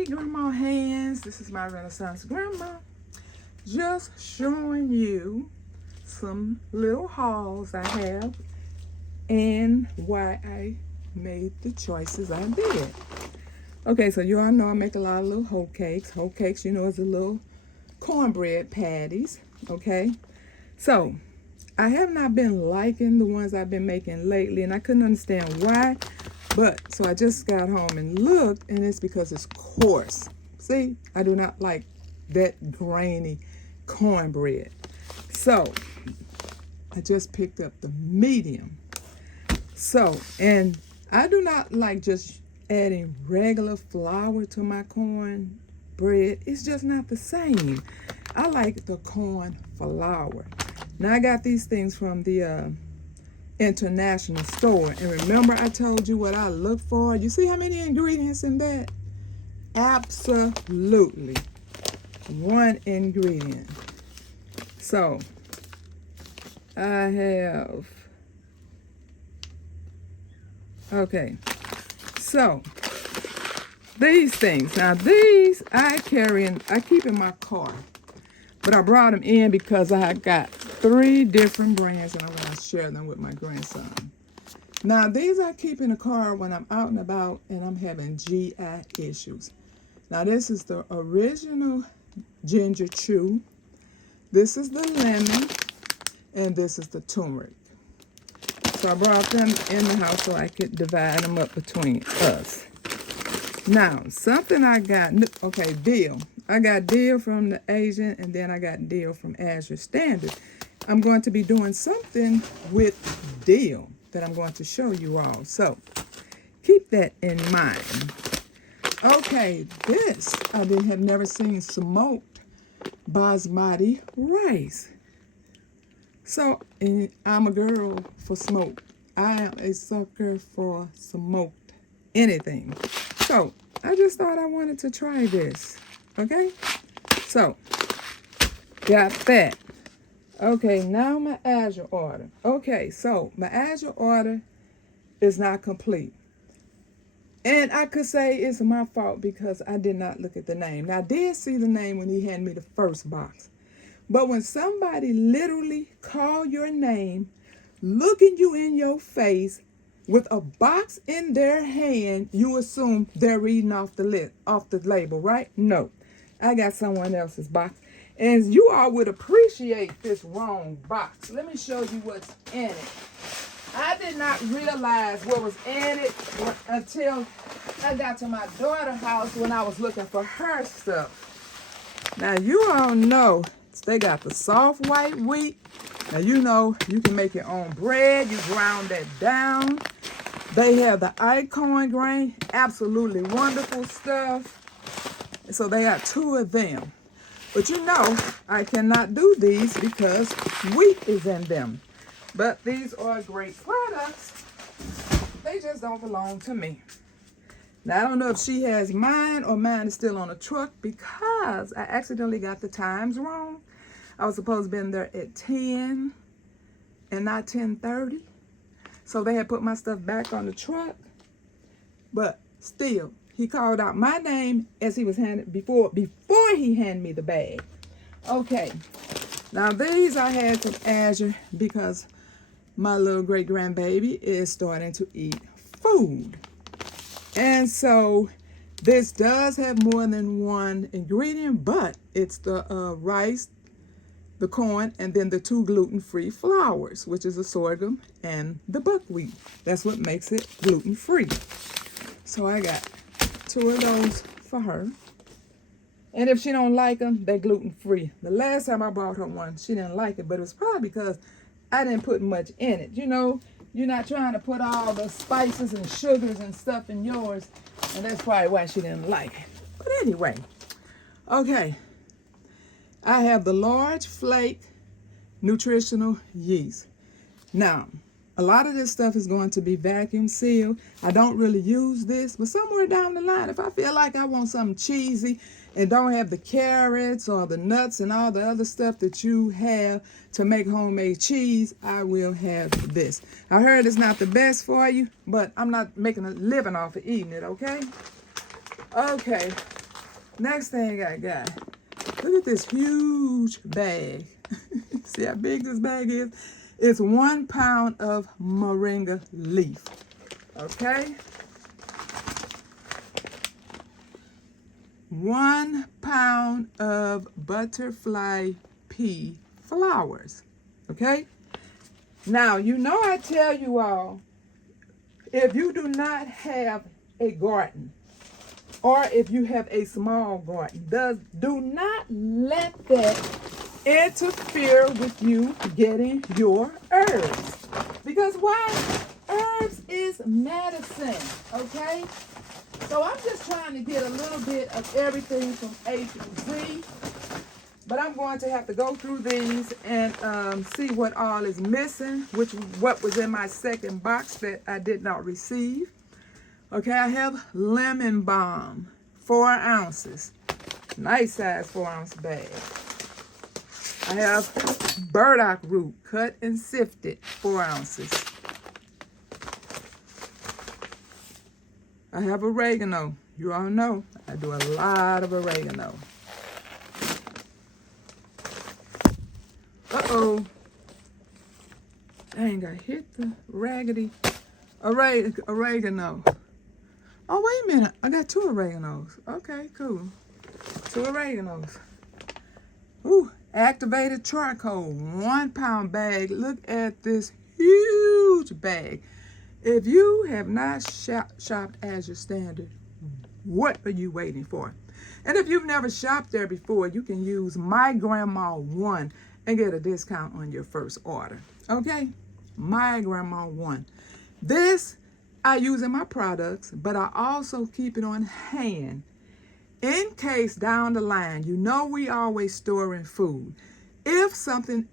Hey, Grandma Hands. This is my Renaissance Grandma. Just showing you some little hauls I have and why I made the choices I did. Okay, so you all know I make a lot of little hoe cakes. Hoe cakes, you know, is a little cornbread patties. Okay, so I have not been liking the ones I've been making lately, and I couldn't understand why. But so I just got home and looked, and it's because it's coarse. See, I do not like that grainy cornbread. So I just picked up the medium. So, and I do not like just adding regular flour to my cornbread. It's just not the same. I like the corn flour. Now I got these things from the international store, and remember I told you what I look for. You see how many ingredients in that? Absolutely one ingredient. So I have, okay, so these things, now these I keep in my car, but I brought them in because I got 3 different brands and I want to share them with my grandson. Now these I keep in the car when I'm out and about and I'm having GI issues. Now this is the original ginger chew, this is the lemon, and this is the turmeric. So I brought them in the house so I could divide them up between us. Now something I got, okay, dill. I got dill from the Asian, and then I got dill from Azure Standard. I'm going to be doing something with dill that I'm going to show you all. So keep that in mind. Okay, this I have never seen smoked basmati rice. So I'm a girl for smoked. I am a sucker for smoked anything. So I just thought I wanted to try this. Okay, so got that. Okay, now my Azure order. Okay, so my Azure order is not complete. And I could say it's my fault because I did not look at the name. Now, I did see the name when he handed me the first box. But when somebody literally call your name, looking you in your face with a box in their hand, you assume they're reading off the label, right? No, I got someone else's box. And you all would appreciate this wrong box. Let me show you what's in it. I did not realize what was in it until I got to my daughter's house when I was looking for her stuff. Now, you all know they got the soft white wheat. Now, you know you can make your own bread. You ground that down. They have the icon grain. Absolutely wonderful stuff. So they got 2 of them. But you know, I cannot do these because wheat is in them. But these are great products. They just don't belong to me. Now, I don't know if she has mine or mine is still on the truck because I accidentally got the times wrong. I was supposed to be in there at 10 and not 10:30. So they had put my stuff back on the truck. But still, he called out my name as he was handed before he handed me the bag. Okay. Now these I had from Azure because my little great grandbaby is starting to eat food. And so this does have more than one ingredient, but it's the rice, the corn, and then the 2 gluten-free flours, which is the sorghum and the buckwheat. That's what makes it gluten-free. So I got 2 of those for her. And if she don't like them, they're gluten-free. The last time I bought her one, she didn't like it, but it was probably because I didn't put much in it. You know, you're not trying to put all the spices and sugars and stuff in yours, and that's probably why she didn't like it. But anyway, okay. I have the large flake nutritional yeast. Now, a lot of this stuff is going to be vacuum sealed. I don't really use this, but somewhere down the line, if I feel like I want something cheesy and don't have the carrots or the nuts and all the other stuff that you have to make homemade cheese, I will have this. I heard it's not the best for you, but I'm not making a living off of eating it, okay? Okay, Next thing I got. Look at this huge bag. See how big this bag is? It's 1 pound of moringa leaf. Okay? 1 pound of butterfly pea flowers. Okay? Now, you know I tell you all, if you do not have a garden, or if you have a small garden, do not let that interfere with you getting your herbs. Because why? Herbs is medicine, okay? So I'm just trying to get a little bit of everything from A to Z. But I'm going to have to go through these and see what all is missing, what was in my second box that I did not receive. Okay, I have lemon balm, 4 ounces. Nice size 4-ounce bag. I have burdock root, cut and sifted, 4 ounces. I have oregano. You all know I do a lot of oregano. Uh-oh. Dang, I hit the raggedy oregano. Oh, wait a minute. I got 2 oreganos. Okay, cool. 2 oreganos. Ooh, activated charcoal, 1 pound bag. Look at this huge bag. If you have not shopped Azure Standard, what are you waiting for? And if you've never shopped there before, you can use My Grandma 1 and get a discount on your first order. Okay? My Grandma 1. This I use in my products, but I also keep it on hand in case down the line, you know we always storing food. If something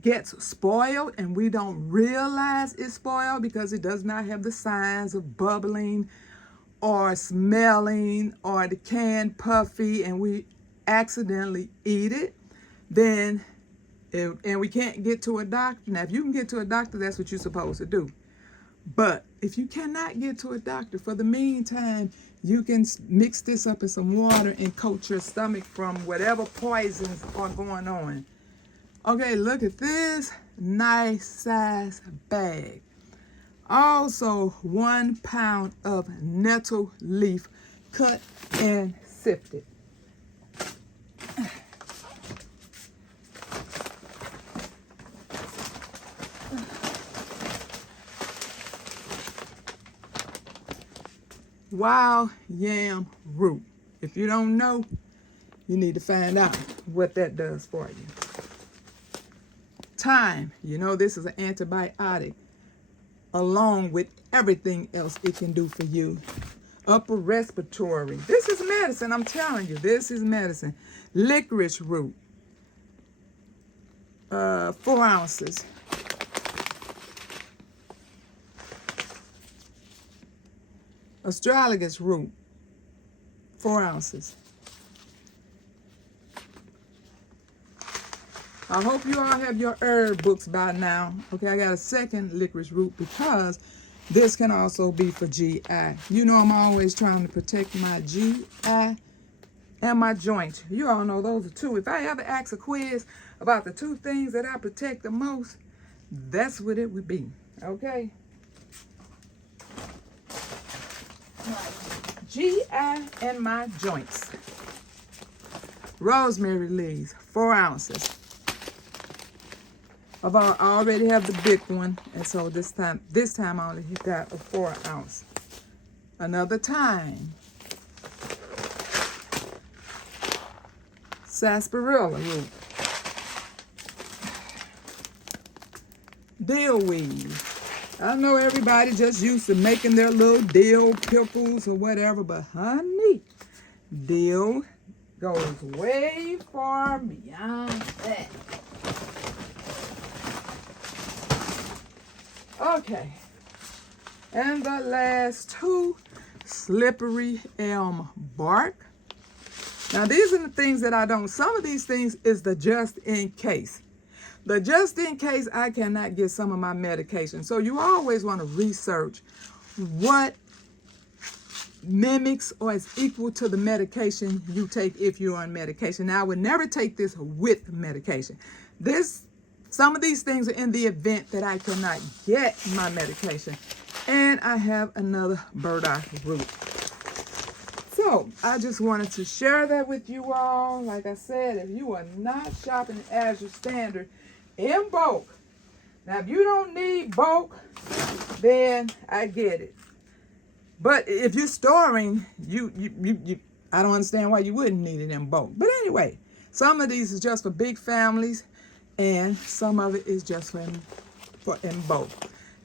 gets spoiled and we don't realize it's spoiled because it does not have the signs of bubbling or smelling or the can puffy and we accidentally eat it, then and we can't get to a doctor. Now, if you can get to a doctor, that's what you're supposed to do. But if you cannot get to a doctor, for the meantime, you can mix this up in some water and coat your stomach from whatever poisons are going on. Okay, look at this nice size bag. Also, 1 pound of nettle leaf cut and sifted. Wild yam root. If you don't know, you need to find out what that does for you. Thyme. You know this is an antibiotic along with everything else it can do for you. Upper respiratory. This is medicine, I'm telling you. This is medicine. Licorice root. 4 ounces. Astragalus root, 4 ounces. I hope you all have your herb books by now. Okay, I got a second licorice root because this can also be for GI. You know I'm always trying to protect my GI and my joint. You all know those are 2. If I ever ask a quiz about the 2 things that I protect the most, that's what it would be. Okay? My GI and my joints. Rosemary leaves, 4 ounces. I already have the big one, and so this time I only got a 4 ounce. Another thyme. Sarsaparilla root. Dill weed. I know everybody just used to making their little dill pickles or whatever, but honey, dill goes way far beyond that. Okay, and the last 2, slippery elm bark. Now these are the things that I don't, some of these things is the just in case. The just in case I cannot get some of my medication. So you always want to research what mimics or is equal to the medication you take if you're on medication. Now, I would never take this with medication. Some of these things are in the event that I cannot get my medication. And I have another burdock root. So I just wanted to share that with you all. Like I said, if you are not shopping at Azure Standard in bulk, now if you don't need bulk, then I get it. But if you're storing, I don't understand why you wouldn't need it in bulk. But anyway, some of these is just for big families, and some of it is just for in bulk.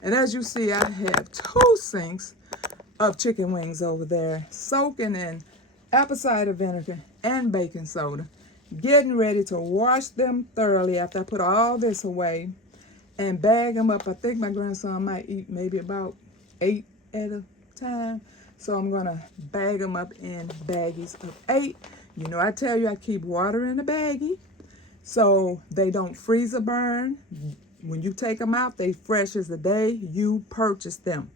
And as you see, I have 2 sinks of chicken wings over there, soaking in apple cider vinegar and baking soda, getting ready to wash them thoroughly after I put all this away and bag them up. I think my grandson might eat maybe about 8 at a time, so I'm gonna bag them up in baggies of 8. You know, I tell you I keep water in the baggie so they don't freeze or burn. When you take them out, they fresh as the day you purchased them.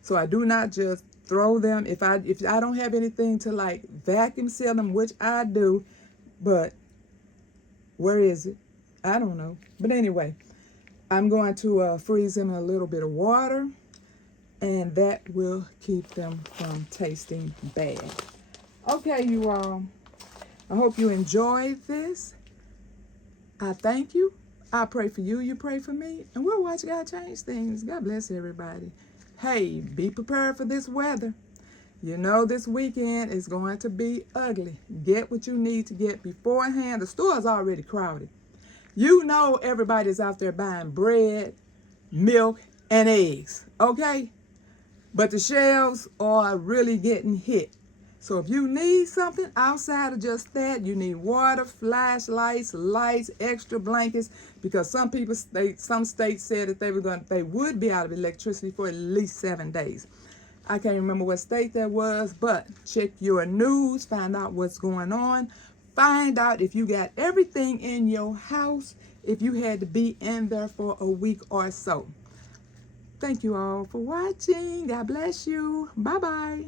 So I do not just throw them. If I don't have anything to like vacuum seal them, which I do, but where is it? I don't know. But anyway, I'm going to freeze them in a little bit of water, and that will keep them from tasting bad. Okay, you all. I hope you enjoyed this. I thank you. I pray for you. You pray for me. And we'll watch God change things. God bless everybody. Hey, be prepared for this weather. You know this weekend is going to be ugly. Get what you need to get beforehand. The store's already crowded. You know everybody's out there buying bread, milk, and eggs, okay? But the shelves are really getting hit. So if you need something outside of just that, you need water, flashlights, lights, extra blankets, because some states said that they would be out of electricity for at least 7 days. I can't remember what state that was, but check your news, find out what's going on. Find out if you got everything in your house, if you had to be in there for a week or so. Thank you all for watching. God bless you. Bye-bye.